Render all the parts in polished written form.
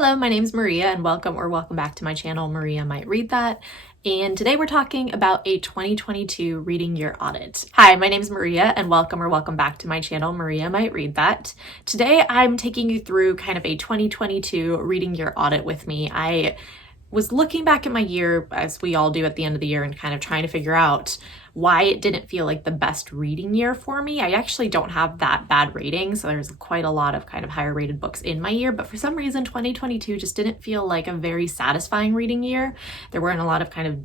Hello, my name's Maria and welcome back to my channel, Maria Might Read That. And today we're talking about a 2022 reading year audit. Hi, my name's Maria and welcome back to my channel, Maria Might Read That. Today I'm taking you through kind of a 2022 reading year audit with me. I was looking back at my year, as we all do at the end of the year, and kind of trying to figure out why it didn't feel like the best reading year for me. I actually don't have that bad ratings, so there's quite a lot of kind of higher rated books in my year, but for some reason 2022 just didn't feel like a very satisfying reading year. There weren't a lot of kind of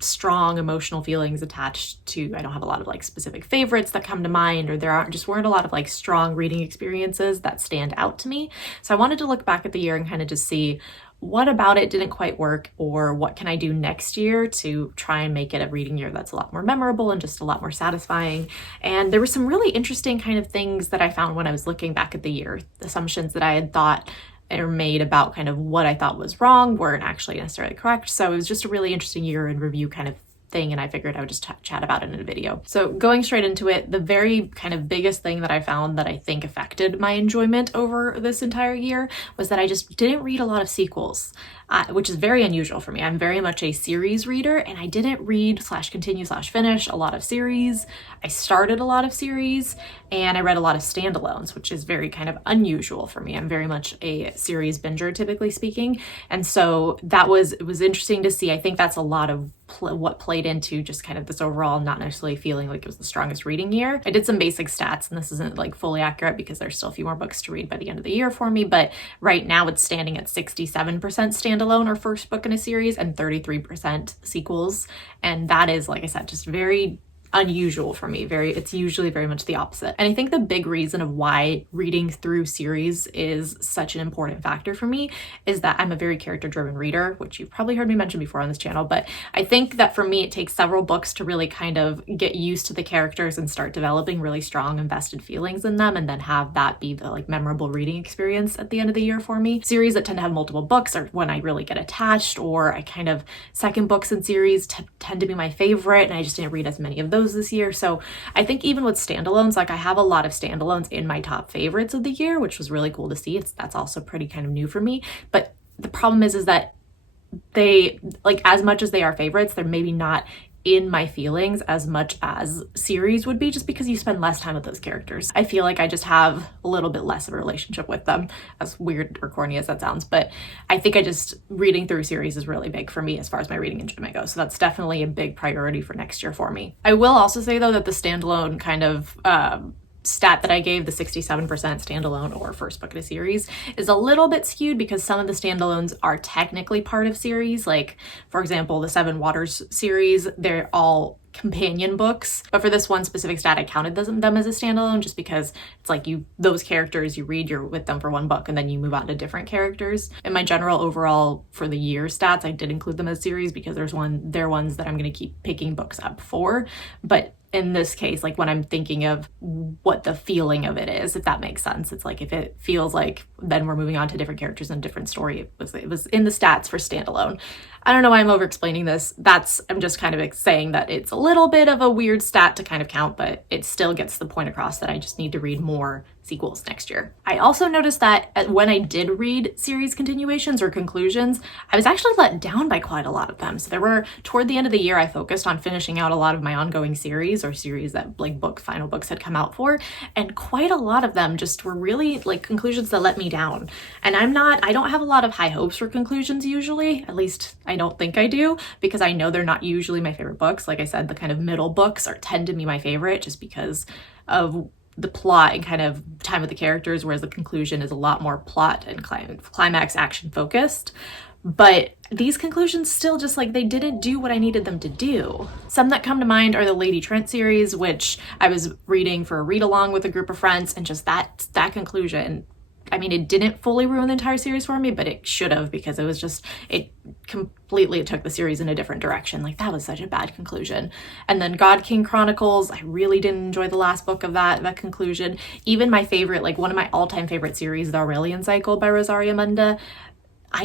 strong emotional feelings attached to, I don't have a lot of like specific favorites that come to mind, or weren't a lot of like strong reading experiences that stand out to me. So I wanted to look back at the year and kind of just see what about it didn't quite work, or what can I do next year to try and make it a reading year that's a lot more memorable and just a lot more satisfying. And there were some really interesting kind of things that I found when I was looking back at the year. Assumptions that I had thought or made about kind of what I thought was wrong weren't actually necessarily correct. So it was just a really interesting year in review kind of thing, and I figured I would just chat about it in a video. So going straight into it, the very kind of biggest thing that I found that I think affected my enjoyment over this entire year was that I just didn't read a lot of sequels, which is very unusual for me. I'm very much a series reader, and I didn't read /continue/finish a lot of series. I started a lot of series, and I read a lot of standalones, which is very kind of unusual for me. I'm very much a series binger, typically speaking. And so it was interesting to see. I think that's a lot of what played into just kind of this overall not necessarily feeling like it was the strongest reading year. I did some basic stats, and this isn't like fully accurate because there's still a few more books to read by the end of the year for me, but right now it's standing at 67% standalone or first book in a series and 33% sequels. And that is, like I said, just very unusual for me. It's usually very much the opposite. And I think the big reason of why reading through series is such an important factor for me is that I'm a very character-driven reader, which you've probably heard me mention before on this channel, but I think that for me it takes several books to really kind of get used to the characters and start developing really strong invested feelings in them, and then have that be the like memorable reading experience at the end of the year for me. Series that tend to have multiple books are when I really get attached, or I kind of second books in series tend to be my favorite, and I just didn't read as many of those this year. So I think even with standalones, like I have a lot of standalones in my top favorites of the year, which was really cool to see. That's also pretty kind of new for me. But the problem is that they, like, as much as they are favorites, they're maybe not in my feelings as much as series would be, just because you spend less time with those characters. I feel like I just have a little bit less of a relationship with them, as weird or corny as that sounds, but I think reading through series is really big for me as far as my reading enjoyment goes. So that's definitely a big priority for next year for me. I will also say though that the standalone kind of stat that I gave, the 67% standalone or first book in a series, is a little bit skewed because some of the standalones are technically part of series. Like, for example, the Seven Waters series, they're all companion books, but for this one specific stat I counted them as a standalone just because it's like those characters you read, you're with them for one book and then you move on to different characters. In my general overall for the year stats, I did include them as series because they're ones that I'm going to keep picking books up for, but in this case, like when I'm thinking of what the feeling of it is, if that makes sense, it's like if it feels like then we're moving on to different characters and a different story, it was in the stats for standalone. I don't know why I'm over explaining this. I'm just kind of saying that it's a little bit of a weird stat to kind of count, but it still gets the point across that I just need to read more sequels next year. I also noticed that when I did read series continuations or conclusions, I was actually let down by quite a lot of them. So toward the end of the year, I focused on finishing out a lot of my ongoing series or series that like final books had come out for, and quite a lot of them just were really like conclusions that let me down. And I don't have a lot of high hopes for conclusions usually, at least I don't think I do, because I know they're not usually my favorite books. Like I said, the kind of middle books tend to be my favorite just because of the plot and kind of time with the characters, whereas the conclusion is a lot more plot and climax action focused. But these conclusions still just like they didn't do what I needed them to do. Some that come to mind are the Lady Trent series, which I was reading for a read along with a group of friends, and just that conclusion, I mean, it didn't fully ruin the entire series for me, but it should have, because it completely took the series in a different direction. Like, that was such a bad conclusion. And then God King Chronicles, I really didn't enjoy the last book of that conclusion. Even my favorite, like one of my all-time favorite series, The Aurelian Cycle by Rosaria Munda,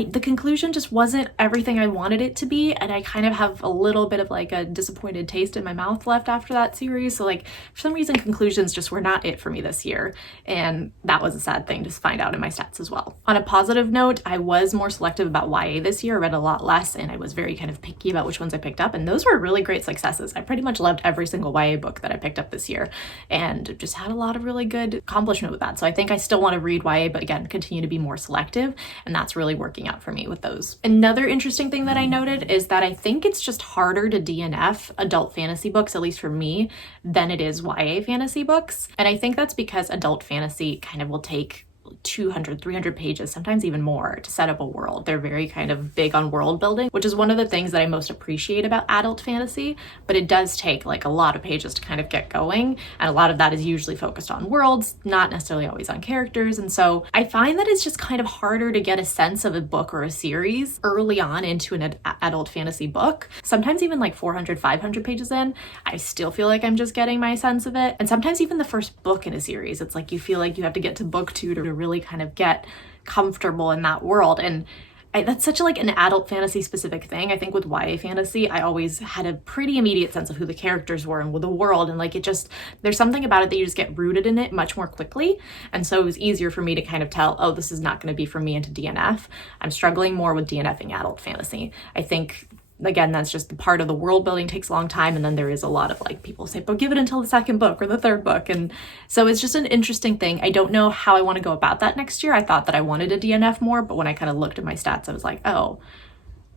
the conclusion just wasn't everything I wanted it to be, and I kind of have a little bit of like a disappointed taste in my mouth left after that series. So like for some reason conclusions just were not it for me this year, and that was a sad thing to find out in my stats as well. On a positive note, I was more selective about YA this year. I read a lot less, and I was very kind of picky about which ones I picked up, and those were really great successes. I pretty much loved every single YA book that I picked up this year and just had a lot of really good accomplishment with that. So I think I still want to read YA, but again, continue to be more selective, and that's really working out for me with those. Another interesting thing that I noted is that I think it's just harder to DNF adult fantasy books, at least for me, than it is YA fantasy books. And I think that's because adult fantasy kind of will take 200, 300 pages, sometimes even more, to set up a world. They're very kind of big on world building, which is one of the things that I most appreciate about adult fantasy, but it does take like a lot of pages to kind of get going, and a lot of that is usually focused on worlds, not necessarily always on characters. And so I find that it's just kind of harder to get a sense of a book or a series early on into an adult fantasy book. Sometimes even like 400, 500 pages in, I still feel like I'm just getting my sense of it. And sometimes even the first book in a series, it's like you feel like you have to get to book 2 to really kind of get comfortable in that world. And that's such like an adult fantasy specific thing. I think with YA fantasy, I always had a pretty immediate sense of who the characters were and with the world, and like it just, there's something about it that you just get rooted in it much more quickly. And so it was easier for me to kind of tell, oh, this is not going to be for me, and to DNF. I'm struggling more with DNFing adult fantasy. I think again, that's just the part of the world building takes a long time, and then there is a lot of like people say, but give it until the second book or the third book. And so it's just an interesting thing. I don't know how I want to go about that next year. I thought that I wanted to DNF more, but when I kind of looked at my stats, I was like, oh,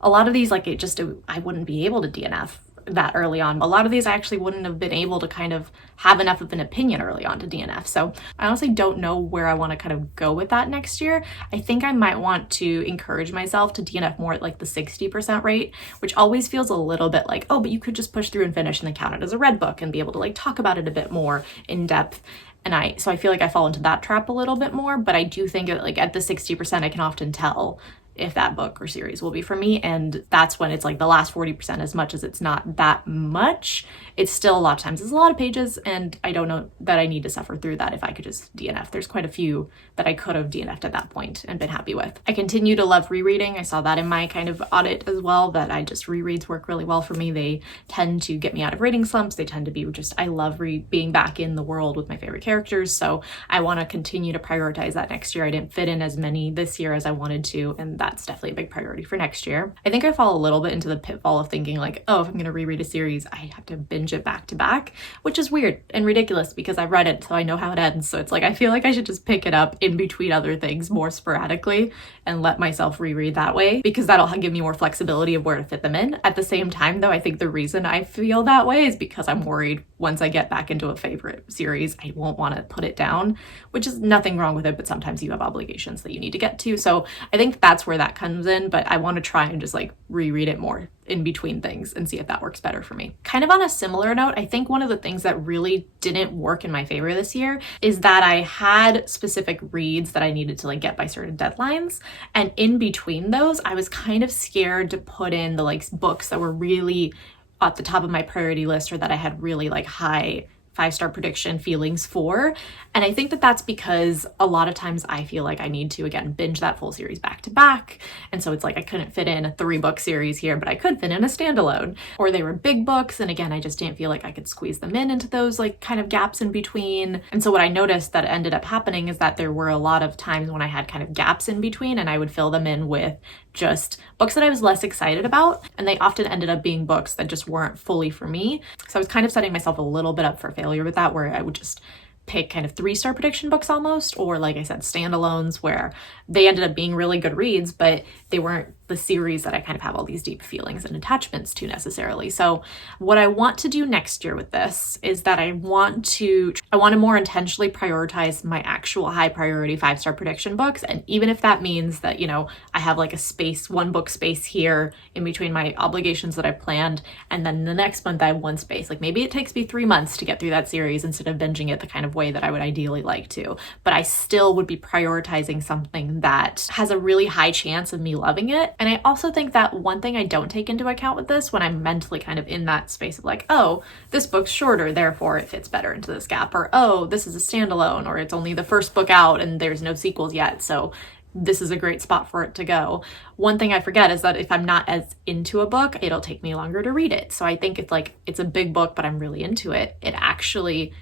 a lot of these, like I wouldn't be able to DNF that early on. A lot of these I actually wouldn't have been able to kind of have enough of an opinion early on to DNF. So I honestly don't know where I want to kind of go with that next year. I think I might want to encourage myself to DNF more at like the 60% rate, which always feels a little bit like, oh, but you could just push through and finish and then count it as a read book and be able to like talk about it a bit more in depth. And so I feel like I fall into that trap a little bit more, but I do think that like at the 60%, I can often tell if that book or series will be for me. And that's when it's like the last 40%, as much as it's not that much, it's still a lot of times, it's a lot of pages, and I don't know that I need to suffer through that if I could just DNF. There's quite a few that I could have DNF'd at that point and been happy with. I continue to love rereading. I saw that in my kind of audit as well, that I just rereads work really well for me. They tend to get me out of reading slumps. They tend to be just, I love being back in the world with my favorite characters. So I want to continue to prioritize that next year. I didn't fit in as many this year as I wanted to, and that's definitely a big priority for next year. I think I fall a little bit into the pitfall of thinking like, oh, if I'm going to reread a series, I have to binge it back to back, which is weird and ridiculous because I've read it, so I know how it ends. So it's like, I feel like I should just pick it up in between other things more sporadically and let myself reread that way, because that'll give me more flexibility of where to fit them in. At the same time though, I think the reason I feel that way is because I'm worried once I get back into a favorite series, I won't want to put it down, which is nothing wrong with it, but sometimes you have obligations that you need to get to. So I think that's where that comes in, but I want to try and just like reread it more in between things and see if that works better for me. Kind of on a similar note, I think one of the things that really didn't work in my favor this year is that I had specific reads that I needed to like get by certain deadlines, and in between those I was kind of scared to put in the like books that were really at the top of my priority list, or that I had really like high 5-star prediction feelings for. And I think that that's because a lot of times I feel like I need to, again, binge that full series back to back. And so it's like I couldn't fit in a 3-book series here, but I could fit in a standalone. Or they were big books, and again, I just didn't feel like I could squeeze them into those like kind of gaps in between. And so what I noticed that ended up happening is that there were a lot of times when I had kind of gaps in between, and I would fill them in with just books that I was less excited about, and they often ended up being books that just weren't fully for me. So I was kind of setting myself a little bit up for failure with that, where I would just pick kind of 3-star prediction books almost, or like I said, standalones, where they ended up being really good reads, but they weren't the series that I kind of have all these deep feelings and attachments to necessarily. So what I want to do next year with this is that I want to more intentionally prioritize my actual high priority 5-star prediction books. And even if that means that, you know, I have like a space, 1 book space here in between my obligations that I planned, and then the next month I have 1 space, like maybe it takes me 3 months to get through that series instead of binging it the kind of way that I would ideally like to, but I still would be prioritizing something that has a really high chance of me loving it. And I also think that one thing I don't take into account with this when I'm mentally kind of in that space of like, oh, this book's shorter, therefore it fits better into this gap, or oh, this is a standalone, or it's only the first book out and there's no sequels yet, so this is a great spot for it to go. One thing I forget is that if I'm not as into a book, it'll take me longer to read it. So I think it's like, it's a big book, but I'm really into it. It actually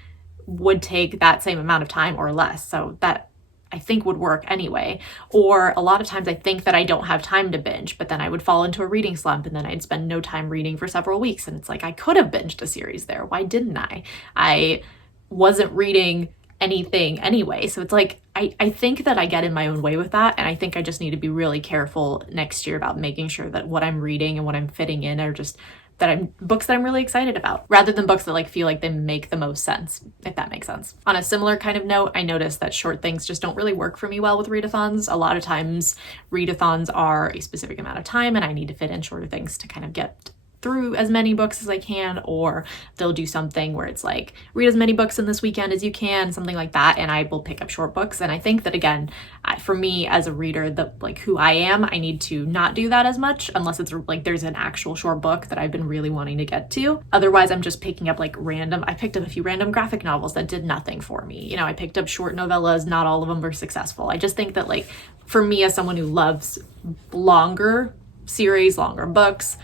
would take that same amount of time or less. So that I think would work anyway. Or a lot of times I think that I don't have time to binge, but then I would fall into a reading slump and then I'd spend no time reading for several weeks. And it's like, I could have binged a series there. Why didn't I? I wasn't reading anything anyway. So it's like, I think that I get in my own way with that. And I think I just need to be really careful next year about making sure that what I'm reading and what I'm fitting in are just books that I'm really excited about, rather than books that like feel like they make the most sense, if that makes sense. On a similar kind of note, I noticed that short things just don't really work for me well with readathons. A lot of times readathons are a specific amount of time and I need to fit in shorter things to kind of get through as many books as I can, or they'll do something where it's like, read as many books in this weekend as you can, something like that, and I will pick up short books. And I think that, again, for me as a reader, like who I am, I need to not do that as much unless it's like there's an actual short book that I've been really wanting to get to. Otherwise, I'm just picking up like I picked up a few random graphic novels that did nothing for me. You know, I picked up short novellas, not all of them were successful. I just think that, like, for me as someone who loves longer series, longer books,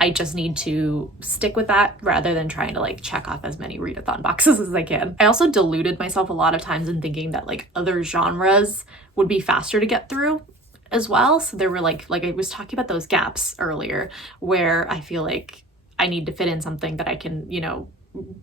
I just need to stick with that rather than trying to like check off as many readathon boxes as I can. I also deluded myself a lot of times in thinking that like other genres would be faster to get through as well. So there were like I was talking about those gaps earlier where I feel like I need to fit in something that I can, you know,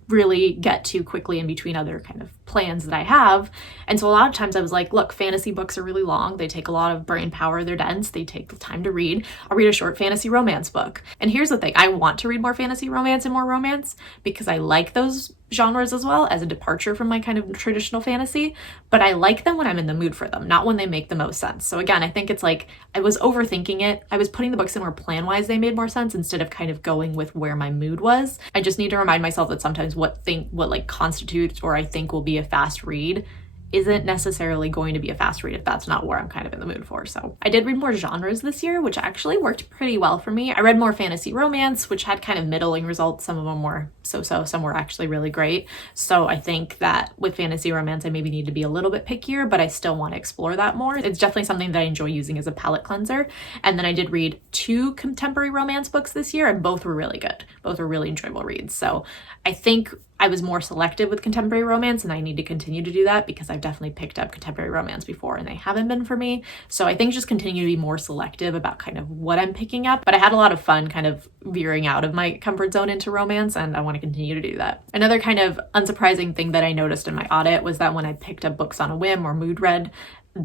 really get to quickly in between other kind of plans that I have. And so a lot of times I was like, look, fantasy books are really long. They take a lot of brain power. They're dense. They take time to read. I'll read a short fantasy romance book. And here's the thing. I want to read more fantasy romance and more romance because I like those genres as well as a departure from my kind of traditional fantasy, but I like them when I'm in the mood for them, not when they make the most sense. So again, I think it's like I was overthinking it. I was putting the books in where plan-wise they made more sense instead of kind of going with where my mood was. I just need to remind myself that sometimes what like constitutes or I think will be a fast read isn't necessarily going to be a fast read if that's not where I'm kind of in the mood for. So I did read more genres this year, which actually worked pretty well for me. I read more fantasy romance, which had kind of middling results. Some of them were so-so, some were actually really great. So I think that with fantasy romance, I maybe need to be a little bit pickier, but I still want to explore that more. It's definitely something that I enjoy using as a palate cleanser. And then I did read 2 contemporary romance books this year, and both were really good. Both were really enjoyable reads. So I think I was more selective with contemporary romance, and I need to continue to do that because I've definitely picked up contemporary romance before and they haven't been for me. So I think just continue to be more selective about kind of what I'm picking up. But I had a lot of fun kind of veering out of my comfort zone into romance, and I want to continue to do that. Another kind of unsurprising thing that I noticed in my audit was that when I picked up books on a whim or mood read,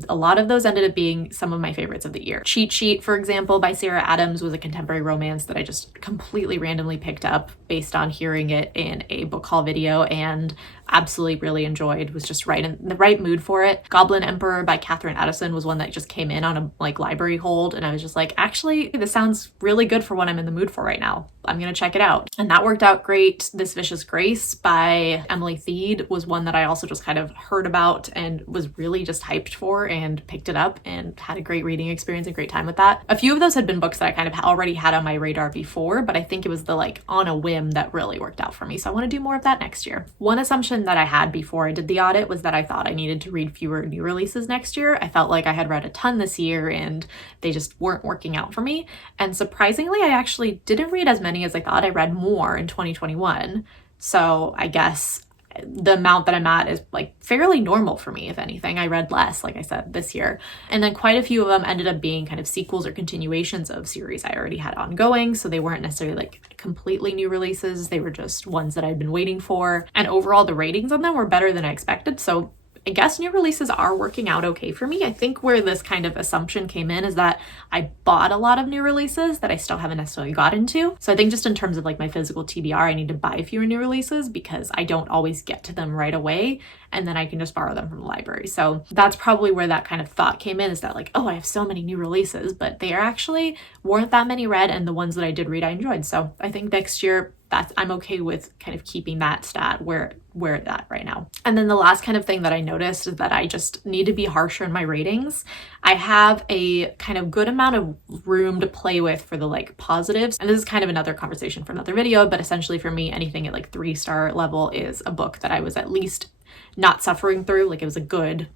a lot of those ended up being some of my favorites of the year. Cheat Sheet, for example, by Sarah Adams was a contemporary romance that I just completely randomly picked up based on hearing it in a book haul video and absolutely really enjoyed, was just right in the right mood for it. Goblin Emperor by Catherine Addison was one that just came in on a like library hold, and I was just like, actually, this sounds really good for what I'm in the mood for right now. I'm gonna check it out. And that worked out great. This Vicious Grace by Emily Thied was one that I also just kind of heard about and was really just hyped for and picked it up and had a great reading experience and great time with that. A few of those had been books that I kind of already had on my radar before, but I think it was the like on a whim that really worked out for me. So I want to do more of that next year. One assumption that I had before I did the audit was that I thought I needed to read fewer new releases next year. I felt like I had read a ton this year and they just weren't working out for me. And surprisingly, I actually didn't read as many as I thought. I read more in 2021. So I guess the amount that I'm at is like fairly normal for me. If anything, I read less, like I said, this year. And then quite a few of them ended up being kind of sequels or continuations of series I already had ongoing. So they weren't necessarily like completely new releases. They were just ones that I'd been waiting for. And overall, the ratings on them were better than I expected. So I guess new releases are working out okay for me. I think where this kind of assumption came in is that I bought a lot of new releases that I still haven't necessarily got into. So I think just in terms of like my physical TBR, I need to buy fewer new releases because I don't always get to them right away. And then I can just borrow them from the library. So that's probably where that kind of thought came in, is that like, oh, I have so many new releases, but they actually weren't that many read. And the ones that I did read, I enjoyed. So I think next year, I'm okay with kind of keeping that stat where it's at right now. And then the last kind of thing that I noticed is that I just need to be harsher in my ratings. I have a kind of good amount of room to play with for the like positives. And this is kind of another conversation for another video, but essentially for me, anything at like 3-star level is a book that I was at least not suffering through. Like it was a good,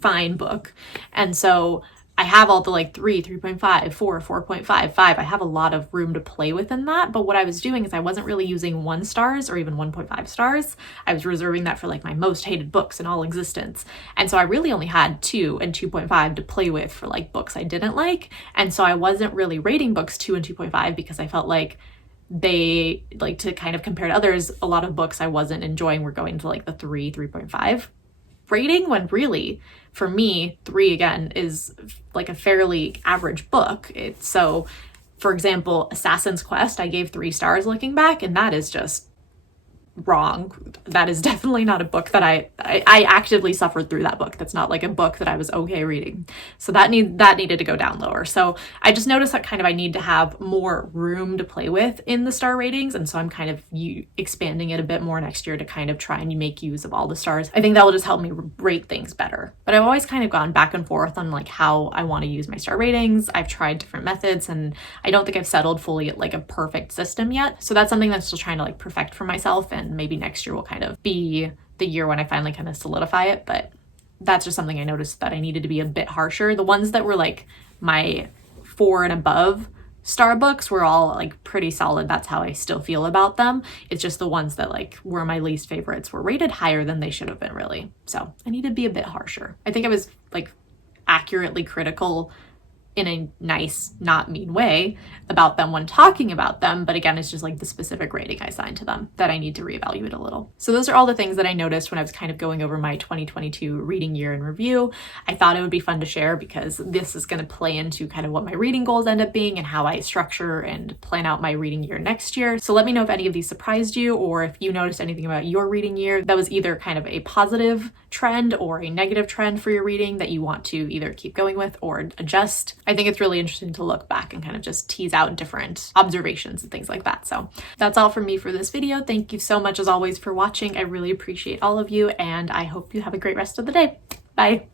fine book. And so I have all the like 3, 3.5, 4, 4.5, 5. I have a lot of room to play within that. But what I was doing is I wasn't really using 1 stars or even 1.5 stars. I was reserving that for like my most hated books in all existence. And so I really only had 2 and 2.5 to play with for like books I didn't like. And so I wasn't really rating books 2 and 2.5 because I felt like they, like, to kind of compare to others, a lot of books I wasn't enjoying were going to like the 3, 3.5 rating, when really for me 3 again is like a fairly average book. So for example, Assassin's Quest, I gave 3 stars looking back, and that is just wrong. That is definitely not a book that I actively suffered through that book. That's not like a book that I was okay reading. So that needed to go down lower. So I just noticed that kind of I need to have more room to play with in the star ratings. And so I'm kind of expanding it a bit more next year to kind of try and make use of all the stars. I think that will just help me rate things better. But I've always kind of gone back and forth on like how I want to use my star ratings. I've tried different methods, and I don't think I've settled fully at like a perfect system yet. So that's something that's still trying to like perfect for myself, and maybe next year will kind of be the year when I finally kind of solidify it. But that's just something I noticed that I needed to be a bit harsher. The ones that were like my 4 and above star books were all like pretty solid. That's how I still feel about them. It's just the ones that like were my least favorites were rated higher than they should have been, really. So I need to be a bit harsher. I think I was like accurately critical in a nice, not mean way about them when talking about them. But again, it's just like the specific rating I assigned to them that I need to reevaluate a little. So those are all the things that I noticed when I was kind of going over my 2022 reading year in review. I thought it would be fun to share because this is going to play into kind of what my reading goals end up being and how I structure and plan out my reading year next year. So let me know if any of these surprised you, or if you noticed anything about your reading year that was either kind of a positive trend or a negative trend for your reading that you want to either keep going with or adjust. I think it's really interesting to look back and kind of just tease out different observations and things like that. So that's all from me for this video. Thank you so much as always for watching. I really appreciate all of you, and I hope you have a great rest of the day. Bye.